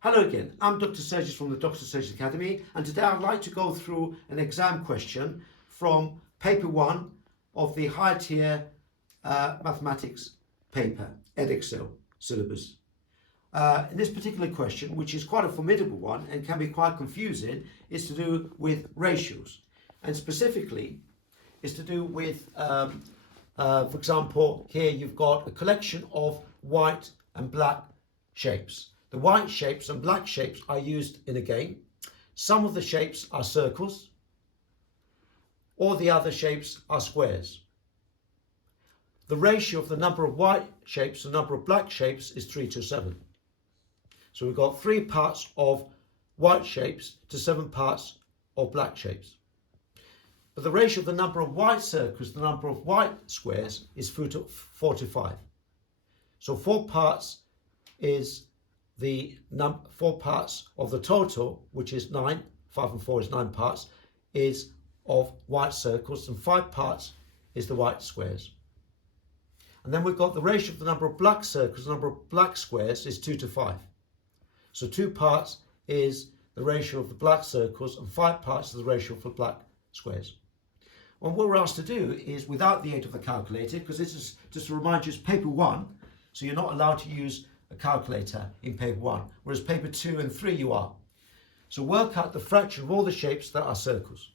Hello again, I'm Dr Sergis from the Dr Sergis Academy, and today I'd like to go through an exam question from paper 1 of the higher tier mathematics paper, Edexcel syllabus. In this particular question, which is quite a formidable one and can be quite confusing, is to do with ratios, and specifically is to do with, for example, here you've got a collection of white and black shapes. The white shapes and black shapes are used in a game. Some of the shapes are circles, all the other shapes are squares. The ratio of the number of white shapes to the number of black shapes is 3 to 7. So we've got 3 parts of white shapes to 7 parts of black shapes. But the ratio of the number of white circles to the number of white squares is 4 to 5. So 4 parts is the 4 parts of the total, which is 9, 5 and 4 is 9 parts, is of white circles, and 5 parts is the white squares. And then we've got the ratio of the number of black circles, the number of black squares is 2 to 5. So 2 parts is the ratio of the black circles, and 5 parts is the ratio for black squares. And what we're asked to do is, without the aid of the calculator, because this is just to remind you, it's paper 1, so you're not allowed to use a calculator in paper 1, whereas paper 2 and 3 you are. So work out the fraction of all the shapes that are circles.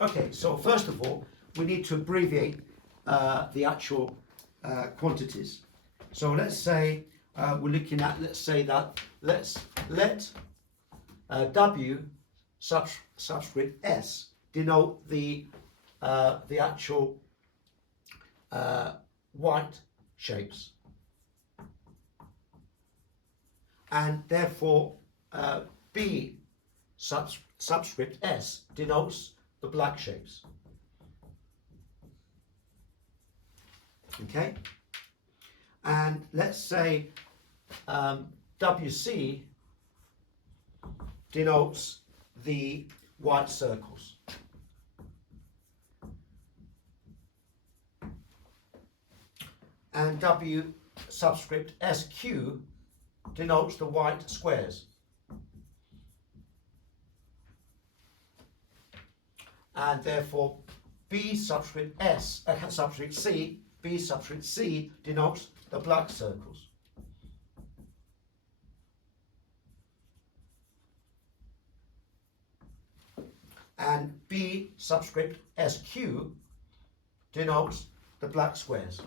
Okay, so first of all, we need to abbreviate the actual quantities. So let's say we're looking at, let's let W subscript S denote the actual white shapes. And therefore B subscript S denotes the black shapes. Okay, and let's say WC denotes the white circles. And W subscript SQ denotes the white squares. And therefore B subscript S, subscript C, B subscript C denotes the black circles. And B subscript SQ denotes the black squares.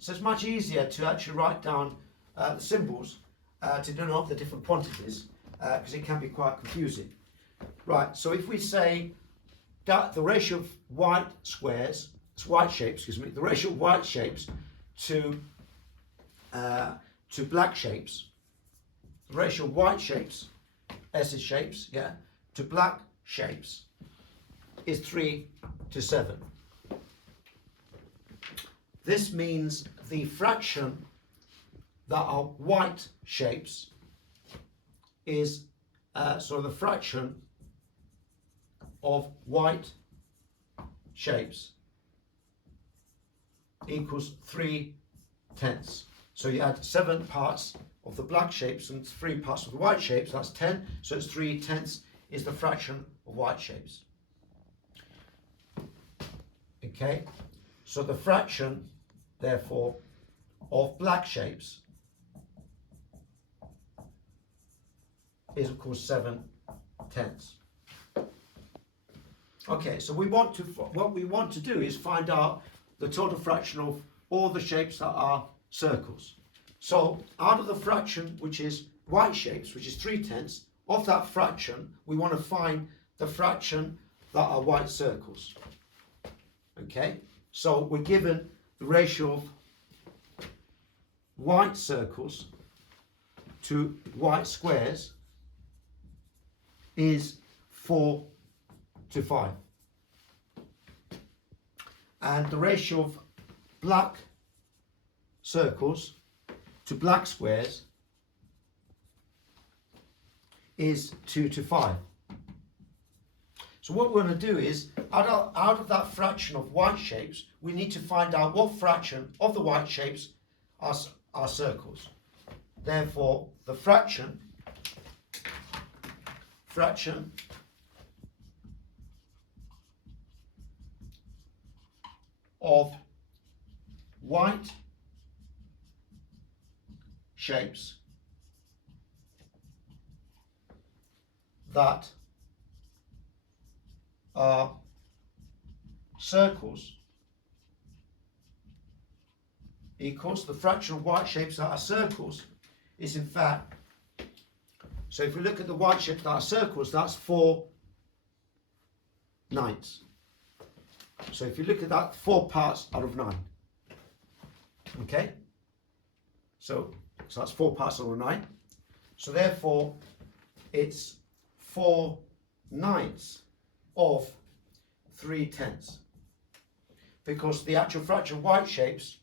So it's much easier to actually write down the symbols to denote the different quantities, because it can be quite confusing. Right, so if we say that the ratio of white squares, white shapes, excuse me, the ratio of white shapes to black shapes, the ratio of white shapes, S's shapes, yeah, to black shapes is 3 to 7. This means the fraction that are white shapes is so the fraction of white shapes equals 3/10. So you add 7 parts of the black shapes and 3 parts of the white shapes, that's 10, so it's 3/10 is the fraction of white shapes. Okay, so the fraction therefore of black shapes is of course 7/10. Okay, so what we want to do is find out the total fraction of all the shapes that are circles. So out of the fraction which is white shapes, which is 3/10, of that fraction we want to find the fraction that are white circles. Okay, so we're given the ratio of white circles to white squares is 4 to 5. And the ratio of black circles to black squares is 2 to 5. So what we're going to do is, out of that fraction of white shapes, we need to find out what fraction of the white shapes are circles. therefore the fraction of white shapes that are circles equals the fraction of white shapes that are circles is in fact, so if we look at the white shapes that are circles, that's 4/9. So if you look at that, 4 parts out of 9. Okay? So that's 4 parts out of 9. So therefore, it's 4/9 of 3/10. Because the actual fraction of white shapes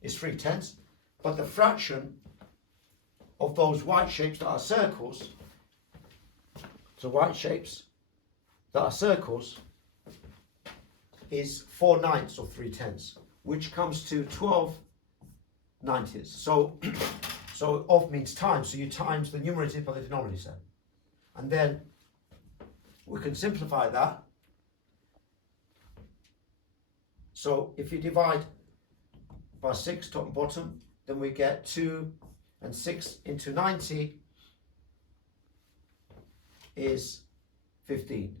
is 3/10, but the fraction of those white shapes that are circles, so white shapes that are circles, is 4/9 of 3/10, which comes to 12/90. So of means times, so you times the numerator by the denominator. And then we can simplify that. So if you divide by 6 top and bottom, then we get 2 and 6 into 90 is 15,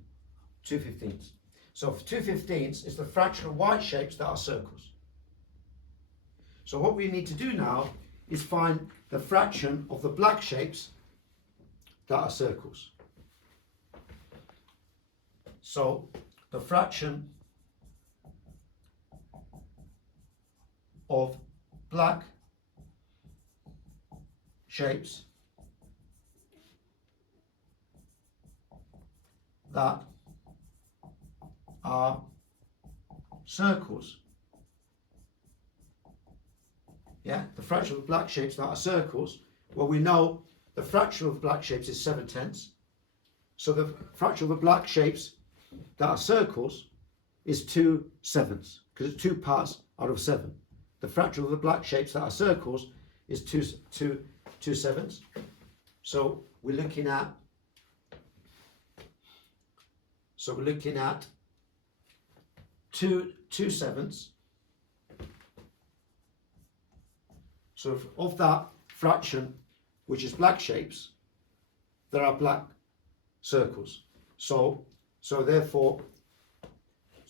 2/15. So 2/15 is the fraction of white shapes that are circles. So what we need to do now is find the fraction of the black shapes that are circles. So the fraction of black shapes that are circles. Yeah, the fraction of black shapes that are circles. Well, we know the fraction of black shapes is 7/10. So the fraction of the black shapes that are circles is 2/7, because it's 2 parts out of 7. The fraction of the black shapes that are circles is 2/7. So we're looking at 2/7. So of that fraction, which is black shapes, there are black circles. So therefore,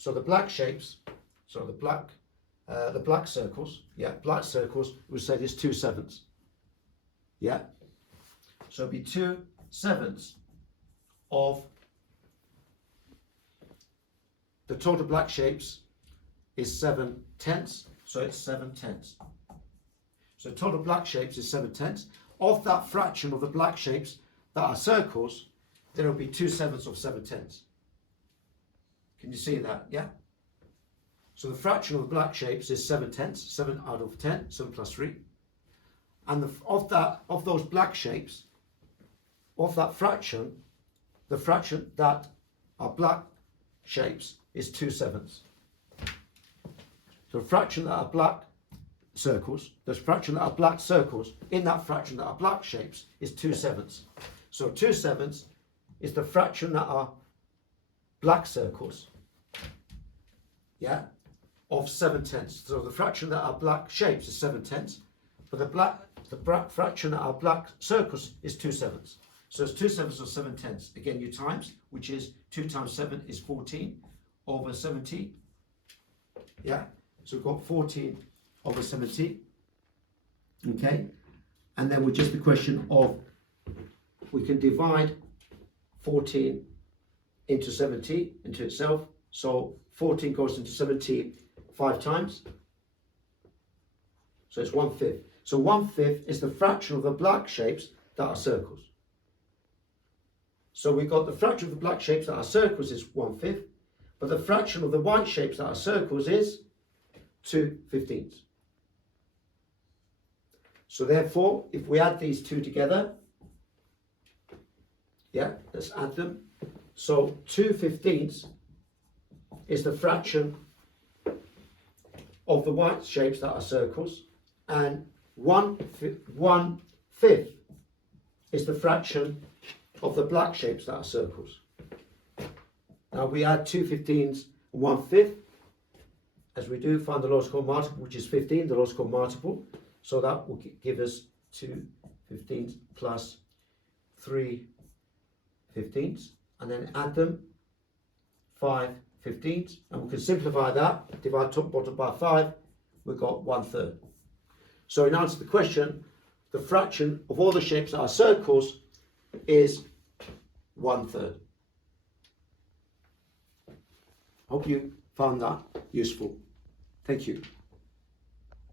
the black shapes, the black circles, black circles, we said is 2/7. Yeah. So it'd be 2/7 of the total black shapes is 7/10. So it's 7/10. So total black shapes is 7/10. Of that fraction of the black shapes that are circles, there will be 2/7 of 7/10. Can you see that? Yeah. So the fraction of the black shapes is 7/10, 7 out of 10, 7 plus 3. And of those black shapes, of that fraction, the fraction that are black shapes is 2/7. So the fraction that are black circles, the fraction that are black circles, in that fraction that are black shapes is 2/7. So 2/7 is the fraction that are black circles, yeah, of 7/10. So the fraction that are black shapes is 7/10, but the fraction that are black circles is 2/7. So it's 2/7 of 7/10. Again, you times, which is 2 times 7 is 14 over 70. Yeah, so we've got 14 over 70. Okay, and then with just the question of, we can divide 14 into 70 into itself. So 14 goes into 70 5 times. So it's 1/5. So 1/5 is the fraction of the black shapes that are circles. So we've got the fraction of the black shapes that are circles is 1/5, but the fraction of the white shapes that are circles is 2/15. So therefore, if we add these two together, yeah, let's add them. So 2/15 is the fraction of the white shapes that are circles, and 1/5 fifth is the fraction of the black shapes that are circles. Now we add 2 15ths and 1/5. As we do, find the lowest common multiple, which is 15, the lowest common multiple. So that will give us 2 15ths plus 3 15ths, and then add them, 5 15ths, and we can simplify that, divide top and bottom by 5, we've got 1/3. So in answer to the question, the fraction of all the shapes that are circles is 1/3. Hope you found that useful. Thank you.